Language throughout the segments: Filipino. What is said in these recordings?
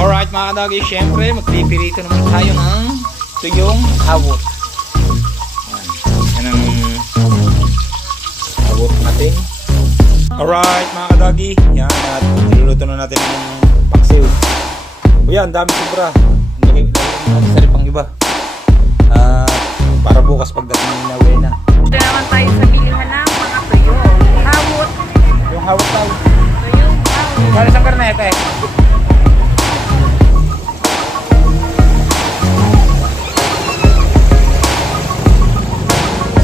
Alright mga kadagi, syempre magpipirito naman tayo ng tuyong hawot. Yan ang hawot natin. Alright mga kadagi, yan, at niluluto na natin ng paksiw. O yan, dami sobra. Lagay natin sa pang iba. Para bukas pagdating na Wena. Ito naman tayo sa bilihan ng mga tuyong hawot. Yung hawot daw. Tuyong hawot. Kala sa karneta eh.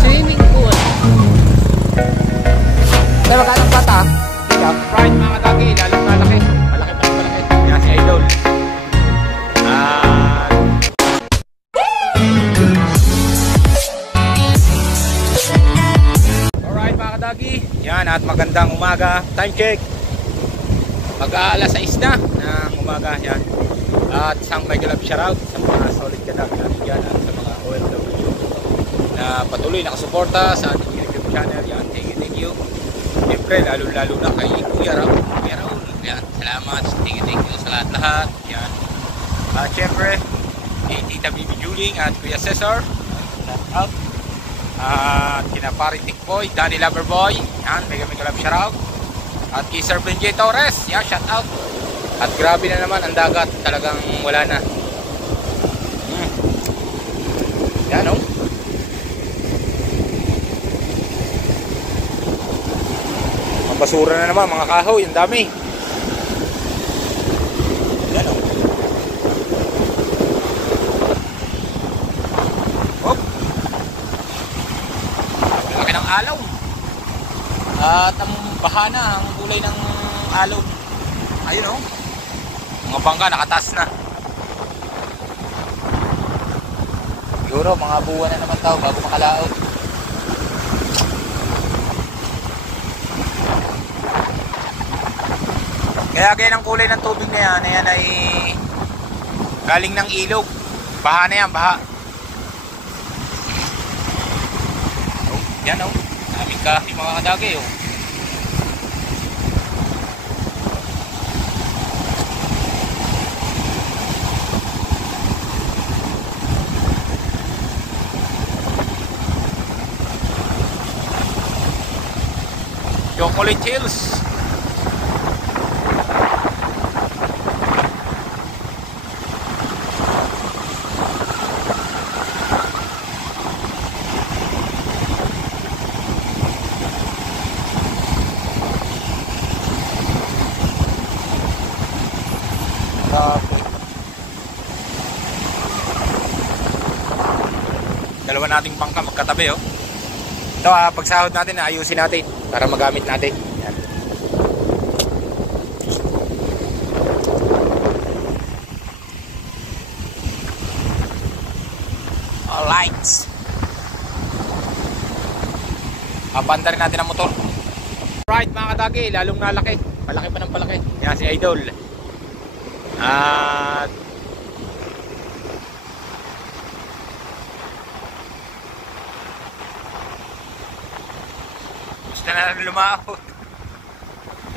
Swimming pool. Kaya magkanang bata. Right mga kadagi, lalong malaki. Malaki pa malaki. Yan si Idol. Alright mga kadagi, yan at magandang umaga. Time check. Mag-aalas 6 na ng umaga yan. At isang mega love shoutout sa mga solid kadagi natin dyan at sa mga OFW na patuloy nakasuporta sa ating YouTube channel. Yan, thank you. Siyempre, lalo na kay Kuya Raul. Yan, salamat. Thank you sa lahat-lahat. Yan. At siyempre, kay Tita Bibi Juling at Kuya Cesar. Shout out. At kina Pari Tikboy, Danny Loverboy. Yan, mega love shoutout. At kay Sir Benjay Torres. Yan, shout out. At grabe na naman ang dagat. Talagang wala na. Yan, oh. Basura na naman, mga kahoy, ang dami. Yan o. Hop. Laki ng alaw. At ang bahana, ang kulay ng alaw. Ayun o. Mga bangka, nakataas na. Siguro, mga buwan na naman tao bago makalaot. Kaya ganyan ang kulay ng tubig na yan ay galing ng ilog. Baha na yan, baha. Oh, yan oh. Daming kahoy mga kadagi oh. Chocolate Hills. Dalawa nating bangka magkatabi oh. Ito pagsahod natin ayusin natin para magamit natin. Yan. Alright. Apanda rin natin ang motor. Alright mga kadagi, lalong nalaki. Palaki pa ng palaki. Yan si Idol. At gusto na lumahot.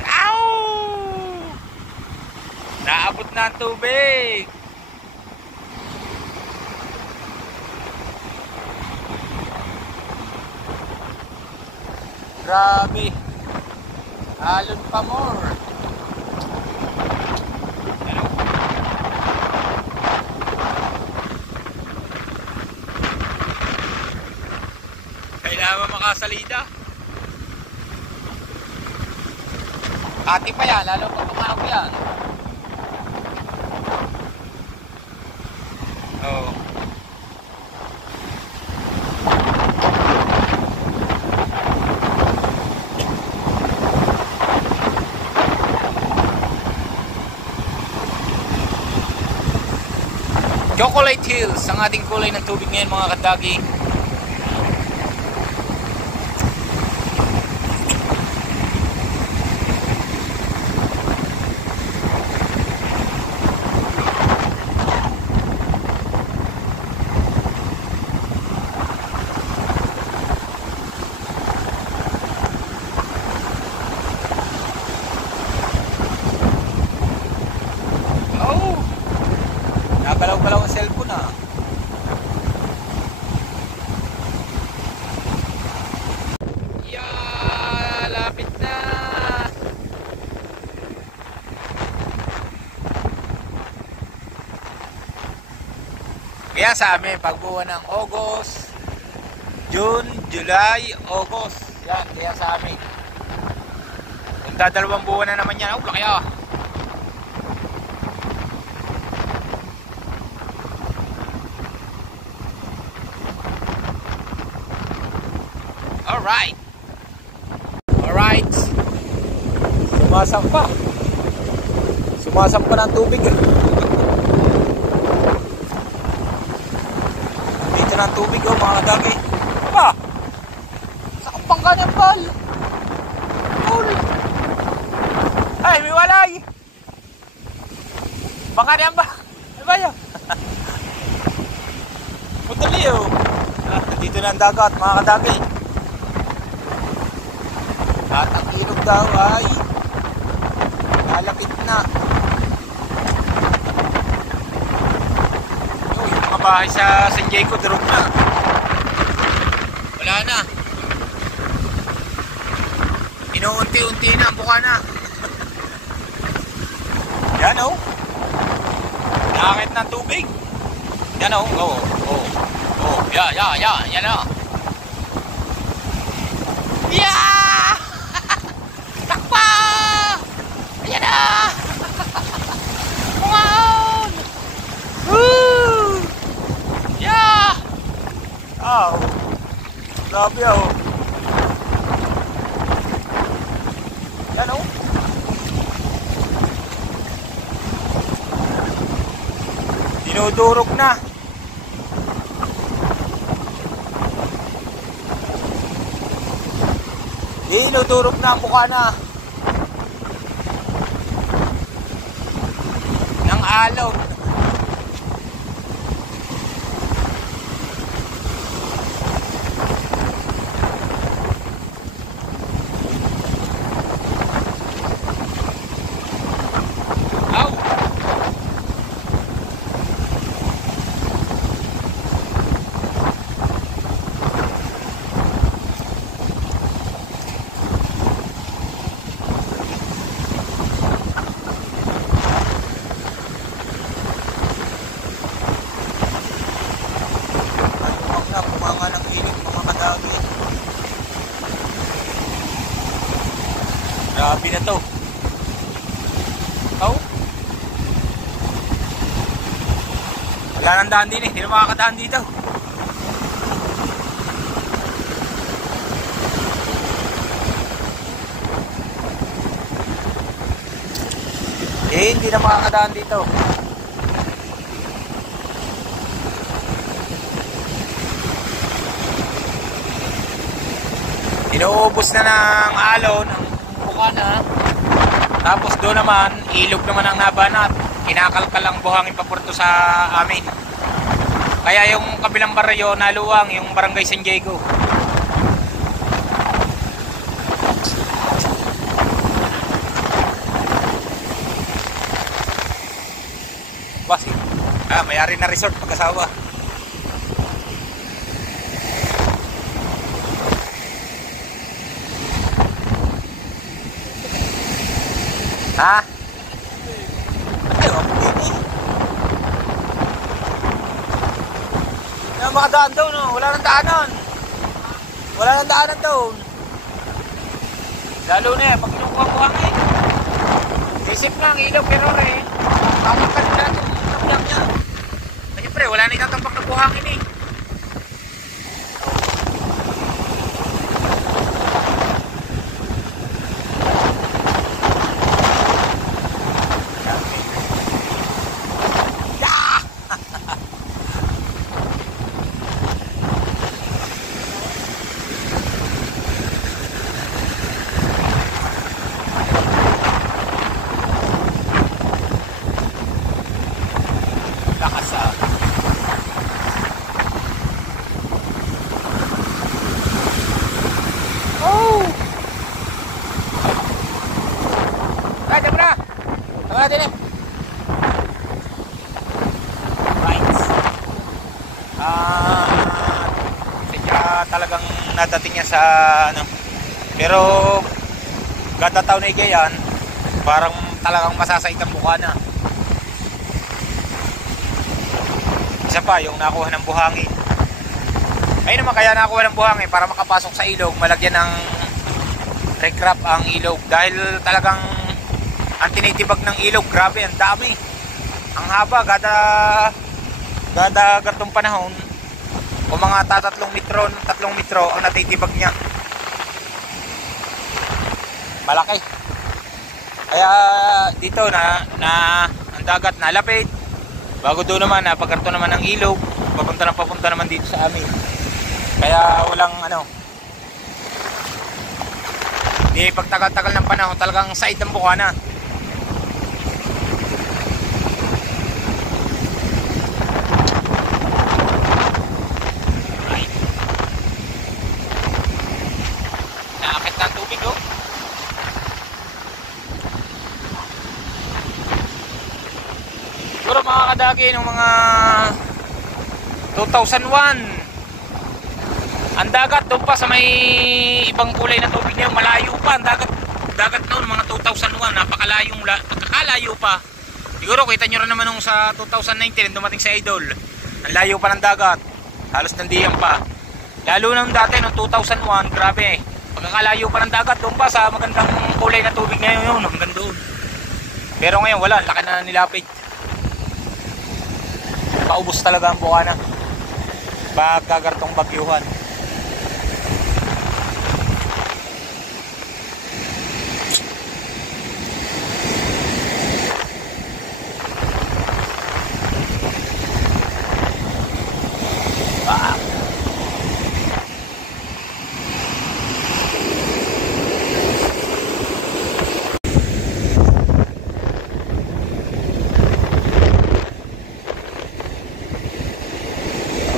Ow! Naabot na ang tubig. Grabe. Alon pa more. Kailangan makasalida. Ati pa yan, lalo pag tumawag yan. Oo. Chocolate Hills, ang ating kulay ng tubig ngayon mga kadagi. Oh! Gumagalaw-galaw ang cellphone ah. Yeah, lapit na. Kaya sa amin, pagbuwan ng August, June, July, August. Yan, kaya sa amin. Kung dadalawang buwan na naman yan, laki ah. Alright. Alright. Sumasampa. Sumasampa ng tubig. Dito ng tubig oh mga kadagi. Aba! Sakapang ka ng bal. Cool. Ay, may walay. Baka niyan ba? Ano ba yun? Putuli oh. Dito na ang dagat mga kadagi. At ang ilog daw ay lalapit na. Yung mga bahay sa San Diego durog na. Wala na. Inuunti-unti na ang buka na. Yan o. Nakakit ng tubig. Yan o. Yan o. Yeah! Takpa! Ayan na! Kumaon! Woo! Yeah! Oh! Grabe oh! Yan oh! Dinudurog na! Dinudurog na ang mukha na! Ng alaw. Aw! Grabe na to. Oh. Wala nang daan din eh. Hindi na makakadaan dito. Hindi na makakadaan dito. Inuubos na ng alon ng buka na. Tapos doon naman, ilog naman ang nabanat. Kinakalkal ang buhangin papunta sa amin. Kaya yung kabilang baryo naluwang, yung barangay San Diego. Basi. May-ari na resort pag-asawa. Ha? Ano? Hindi na makadaan daw, no? Wala nang daanan. Wala nang daanan daw. Lalo na pag kinukuha-kuha eh. Isip lang, ilaw pero eh. Tamang ka nila itong tablak niya. Siyempre, wala na itatampak na buhangin eh. Natin eh. talagang nadating niya sa ano. Pero kada taon na igayan, parang talagang masasait ang mukha na. Isa pa yung nakuha ng buhangin. Ayun naman kaya nakuha ng buhangin para makapasok sa ilog, malagyan ng recrap ang ilog dahil talagang ang tinitibag ng ilog, grabe, ang dami. Ang haba, kada gatong panahon, o mga 3 metro ang natitibag niya. Malaki. Kaya dito na ang dagat nalapit. Bago doon naman, napagkarto naman ng ilog, papunta naman dito sa amin. Kaya walang ano, di pagtagal-tagal ng panahon, talagang side ng buka na. Right. Naakit na ang tubig, oh. Siguro mga kadagi ng mga 2001, ang dagat doon pa sa may ibang kulay na tubig na yun, malayo pa ang dagat noon, mga 2001, napakalayo pa. Siguro kita nyo rin naman nung sa 2019 dumating sa Idol, ang layo pa ng dagat, halos nandiyan pa. Lalo nung dati noong 2001, grabe, pagkakalayo pa ng dagat doon pa sa magandang kulay na tubig na yun, hanggang doon. Pero ngayon wala, laki na nilapit. Paubos talaga ang Bukana pagkagartong bagyuhan.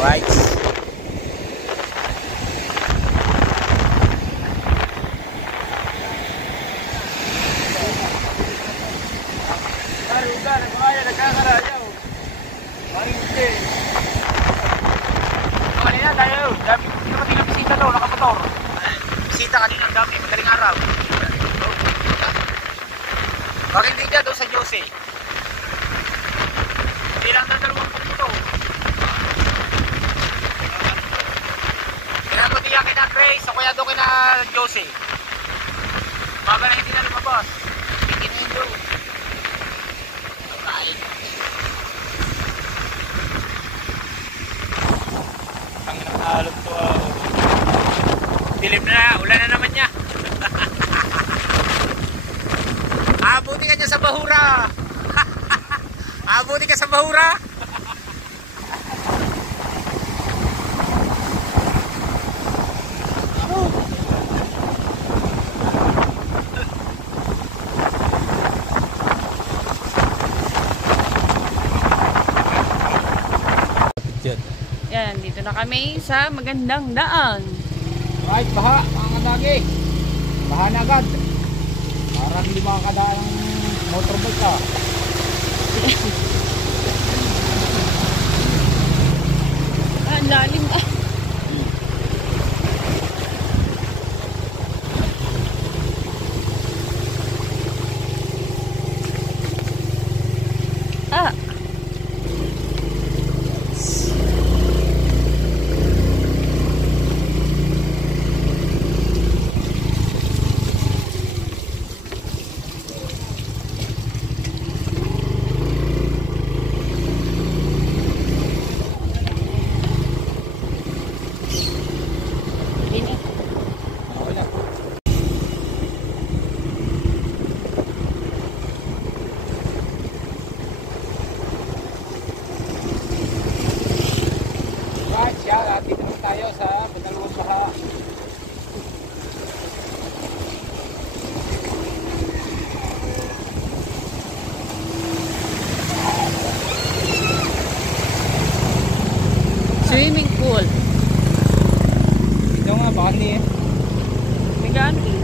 Right. Kanina tayo, dami ng bisita daw, nakamotor. Bisita kanina, ang dami, madaling araw. Bakit hindi doon sa Jose? Hindi lang na dalawang pumunto. Kaya ko diya kina Grace, o kaya doon kina Jose. Baga na hindi na lumabas. Hindi na yun doon. Ang nakalog to. Dilim na, ulan na naman niya. Abuti ka niya sa bahura. Abuti ka sa bahura. Yan, dito na kami sa magandang daan. Right, baha, mga kadagi. Baha na agad. Parang hindi makakadaan ng motorbike ka. Ang lalim ah. Ah. Ini. Wala. Right, siya, dito naman tayo sa Benalwang Baha. Swimming pool. Ito nga, baka hindi eh. May gaano eh.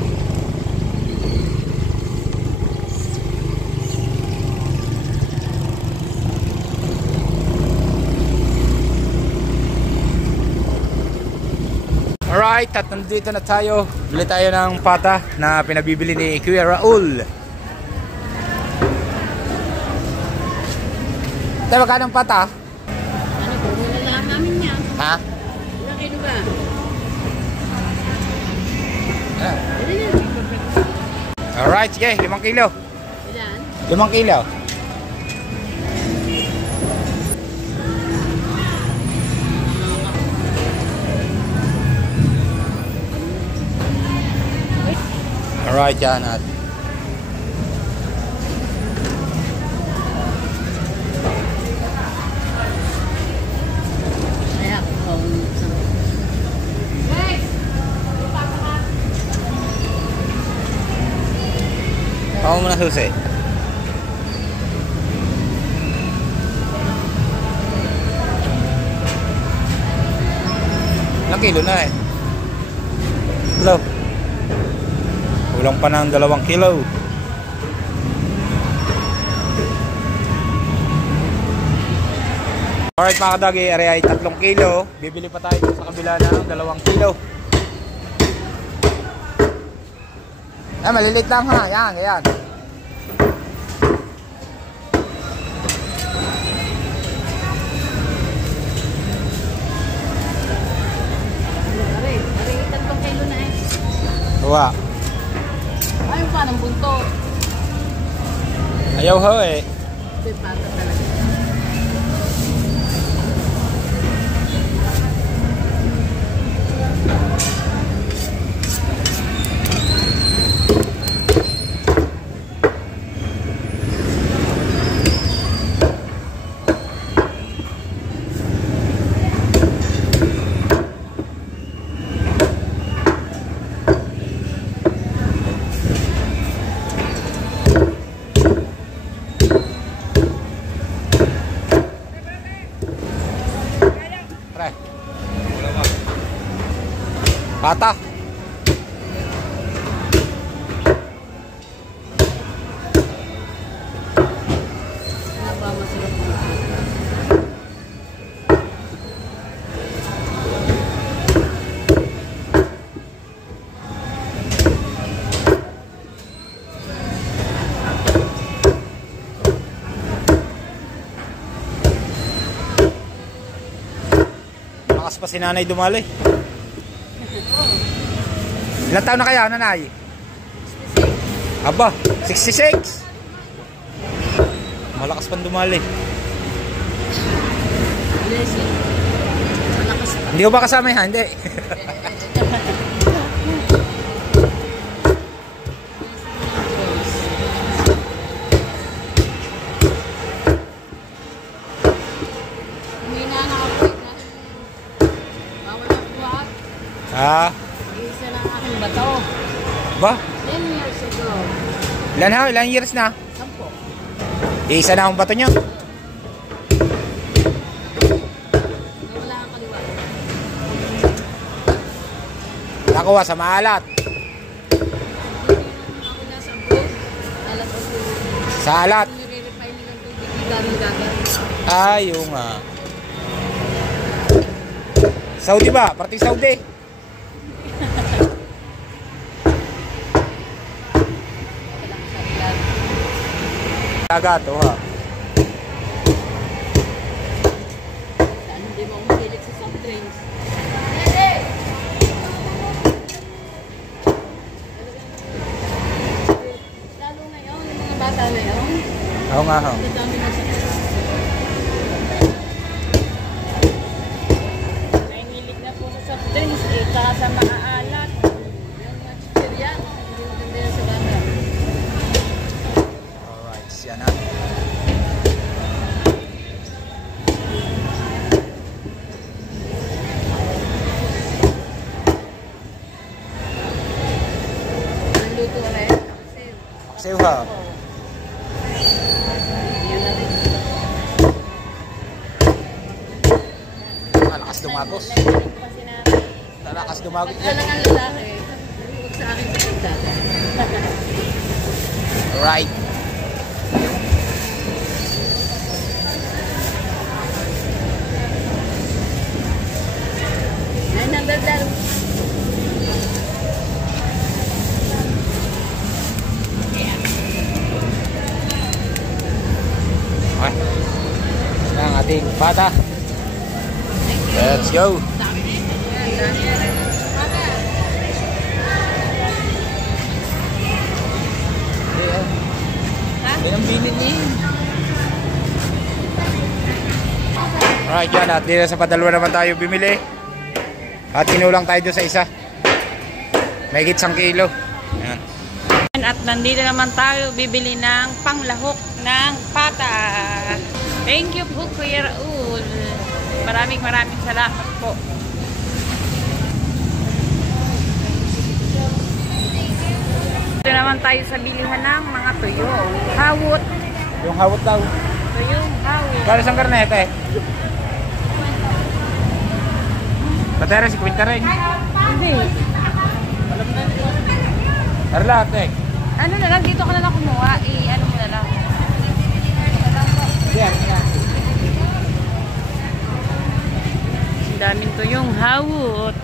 Alright, at nandito na tayo. Bili tayo ng pata na pinabibili ni Kuya Raul. Tayo, magkano ang pata? Ano po, wala lang namin yan. Ha? Ilang kilo ba? Alright, sige, 5 kilo. Ilan? 5 kilo. Alright, yan at Kaya ako. ako muna susi. Ilang kilo na eh. Hello. Kulang pa ng 2 kilo. Alright mga kadagi, area ay 3 kilo. Bibili pa tayo sa kabila ng 2 kilo. Maliliit lang ha. Yan, yan. Ari, 3 kilo na eh. Huwa. Ayaw pa ng bunto. Ayaw ho eh. Ito'y pata talaga. Pata. Napa masarap mo. Lakas pa si nanay dumali. Ilang taon na kaya, nanay? 66. Aba, 66? Malakas pang dumali. Malakas pa. Hindi ko ba kasama yan? Hindi. Humina na ako. Bawal ang buhat. Ah, Isa lang aking bato. ba? 10 years ago. Ilan ha? Ilang years na? 10. Isa na akong bato nyo. Nawala ang kaliwa. Nakuha sa maalat. Ako nasa abroad. Alat ako. Sa alat. Nire-refine nilang tubig. Galing gagal. Ayaw nga. Saudi ba? Parting Saudi. Dagat, oh ha. Saan hindi mo mahilig sa soft drinks? Lalo ngayon, yung mga bata ngayon, Oo nga ho. ang dami na sa may hilig na po sa soft drinks, tsaka sa maaalat. Yung mga chichirya, hindi maganda yan sa bata. Alright, yan ha. Naluto rin. Sayo ha. Yan na rin. Malakas dumagos. Nainig pa si natin. Malakas dumagos Pag yan. alang ang lalaki, huwag sa akin sa pagdata. Alright. $900. ating pata. Let's go. Ang binit niya. Alright yan, at dito sa padalwa naman tayo bimili. At kinulang tayo doon sa isa. May higit 1 kilo. Ayan. At nandito naman tayo bibili ng panglahok ng pata. Thank you po Kuya Raul. Maraming salamat po. Dito naman tayo sa bilihan ng mga tuyo. Hawot. Yung hawot daw. Tuyong hawot. Kala siyang karnete. Batera si Quinta rin. Hindi. Lahat eh. Ano na lang, dito ka na lang kumuha. Ano mo na lang. Yan. Ang daming tuyong hawot.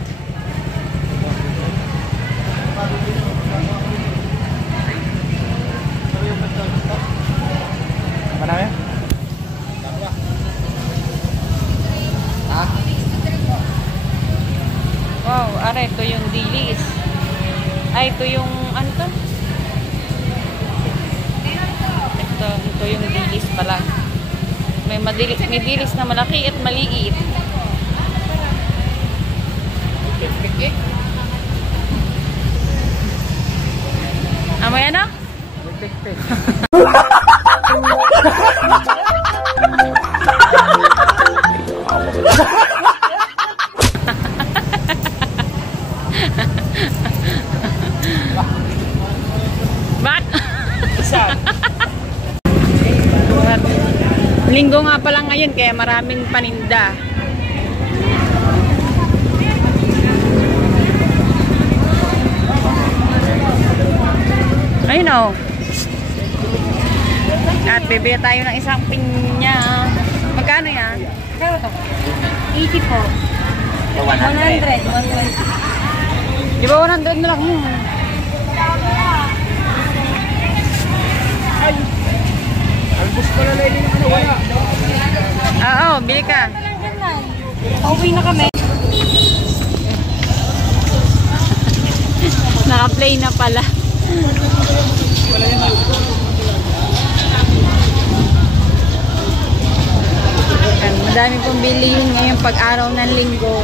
Mana ya? Ah? Wow, ara ito yung dilis. Ay, ito yung ano to? Ito yung dilis pala. May dilis na malaki at maliit. Amoy ano? Bak? Linggo nga pala ngayon kaya maraming paninda. Ayun o. At bibili tayo ng isang pinya. Magkano yan? Kano to? 80 po. 100. 120. Di ba 100 na lang mo? Ay! Albus pala na yun yung wala. Oo, bili ka. Pauwi na kami. Naka-play na pala. Madami pong bilihin ngayong pag-araw ng linggo.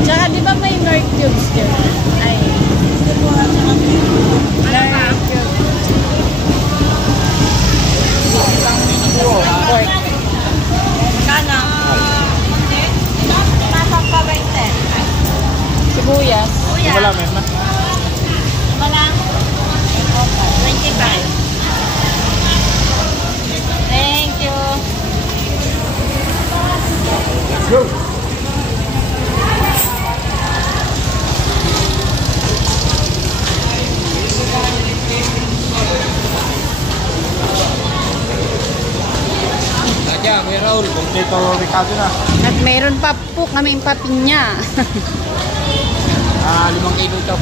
Tsaka di ba may North Cubes dyan? Ay. North Cubes. Pork. Kana? Nasa pa 20. Sibuyas. Wala may na. Wala. 25. Thank you. Let's go! Kaya, may Raul, kompleto Ricardo na. At mayroon pa po kaming papinya. 5 kilo ito.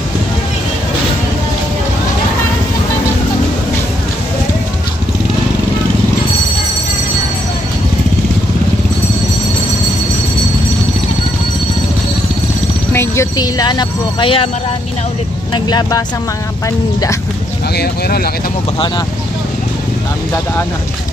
Medyo tila na po, kaya marami na ulit naglabas ang mga paninda. Kaya, Raul, nakita mo, baha na. Daming dadaanan.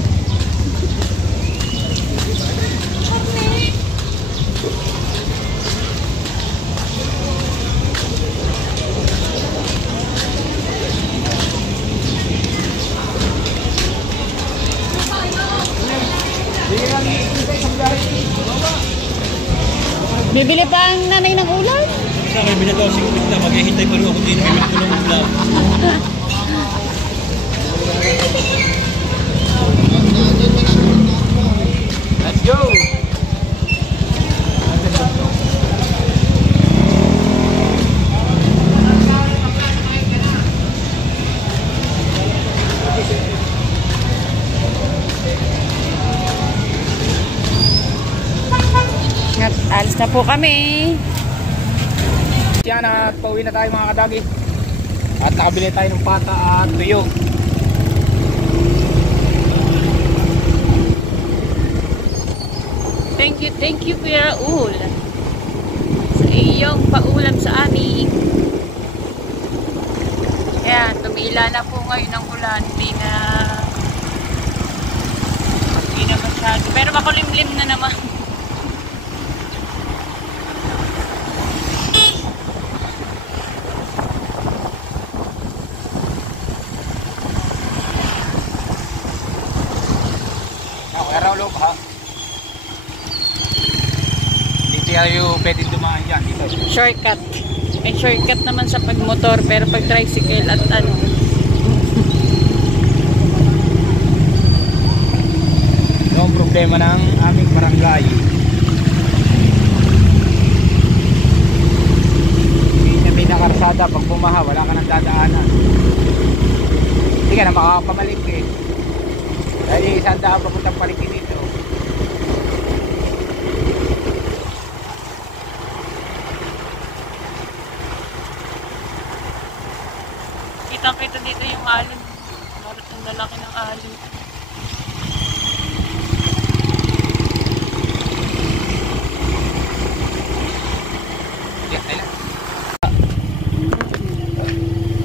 Bibili pa ang nanay ng ulam? Sa akin, binagawa si Kupit na maghihintay pa rin ako din. Bibili ko ng ulam. Alis na po kami. Yan at pauwi na tayo mga kadagi. At nakabili tayo ng pata at tuyo. Thank you Kuya Raul sa iyong paulam sa amin. Yan, tumila na po ngayon ang ulan. Hindi na masyado. Pero makulimlim na naman. Araw ha. Dito tayo pwedeng dumaan dyan. Dito. Shortcut. May shortcut naman sa pagmotor pero pag tricycle at ano. Yung problema ng aming barangay. Hindi na karsada pag bumaha, wala ka nang dadaanan. Hindi ka na makakapamalik eh. Dahil isang daan papuntang palengke dito. Kitang-kita dito yung alon. Ang lalaki ng alon.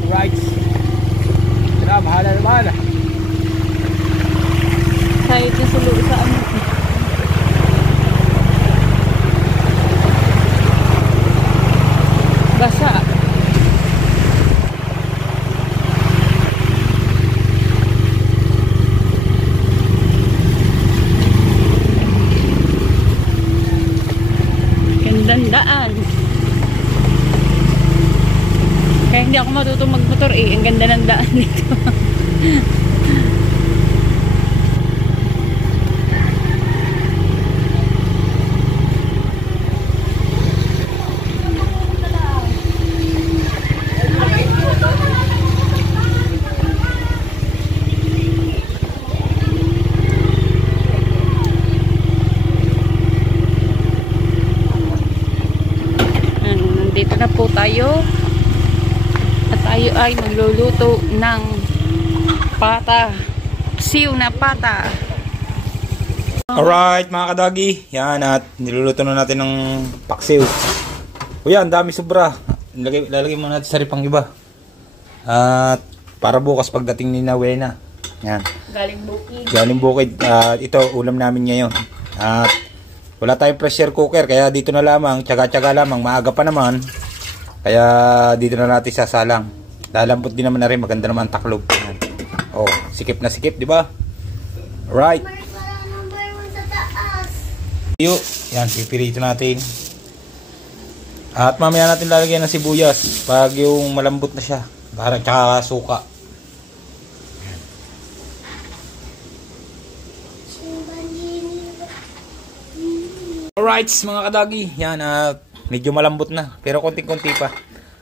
Right. Tara, bahala na bahala. Kahit na sulo sa ano. Basa. Gandang daan. Kaya hindi ako matutong magmotor eh. Ang ganda ng daan dito. Nandito na po tayo. At tayo ay magluluto ng pata. Siw na pata. Alright mga kadagi. Yan at niluluto na natin ng paksiw. O yan, dami sobra. Lalagay mo natin sa ripang iba. At para bukas pagdating ni Nawena. Yan. Galing bukid. Galing bukid. Ito ulam namin ngayon. At wala tayong pressure cooker kaya dito na lamang, tsaga-tsaga lamang, maaga pa naman. Kaya dito na natin sasalang. Lalambot din naman na rin, maganda naman taklob. Oh, sikip na sikip, di ba? Right. Yan, pipirito natin. At mamaya natin lalagyan ng sibuyas pag yung malambot na siya. Para tsaka suka. Alright mga kadagi, yan at medyo malambot na pero konting-konti pa.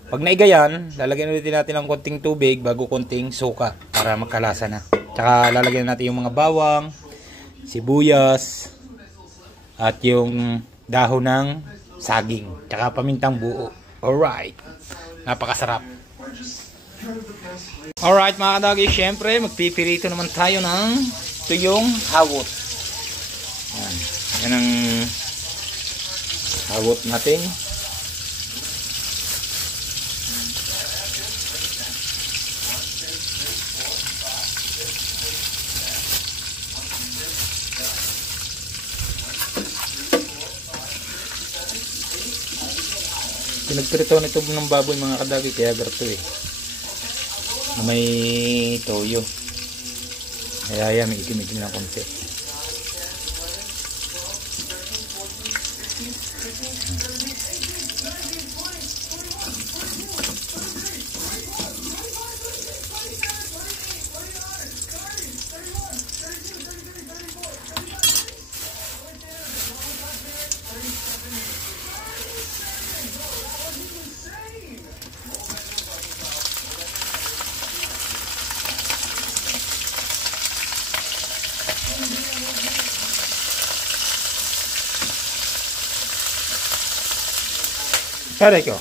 Pag naiga yan, lalagyan ulit natin ng konting tubig bago konting suka para magkalasa na. Tsaka lalagyan natin yung mga bawang, sibuyas at yung dahon ng saging, tsaka pamintang buo. Alright, napakasarap. Alright mga kadagi, syempre magpipirito naman tayo ng tuyong hawot. Yan ang hawot natin. Pinagprito nito ng baboy mga kadagi kaya garto eh. Na may toyo. Kaya yan, may itim-itim na konti. Kare ko.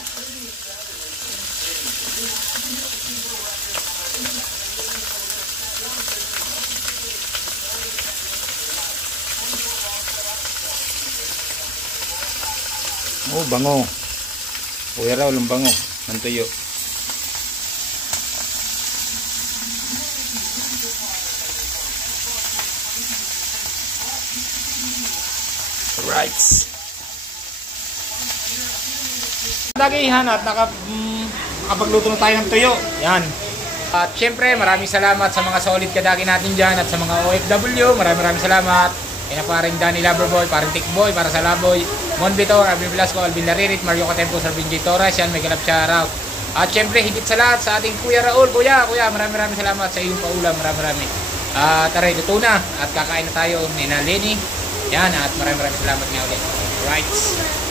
Oh, bango. Kuya raw lang bango ng tuyo. Right. Dagihan at nakapagluto na tayo ng tuyo. Yan. At syempre, maraming salamat sa mga solid kadagi natin dyan at sa mga OFW. Maraming salamat. Kaya paring Danny Loverboy, paring Tikboy, para sa Laboy, Mon Vitor, Alvin Velasco, Alvin Laririt, Mario Catempo, Sir Benji Torres. Yan, may galap shoutout. At syempre, higit sa lahat sa ating Kuya Raul. Kuya, maraming salamat sa iyong paulam. Maraming. Tara, ito na. At kakain na tayo ni Lenny. Yan, at maraming salamat nga ulit. Right.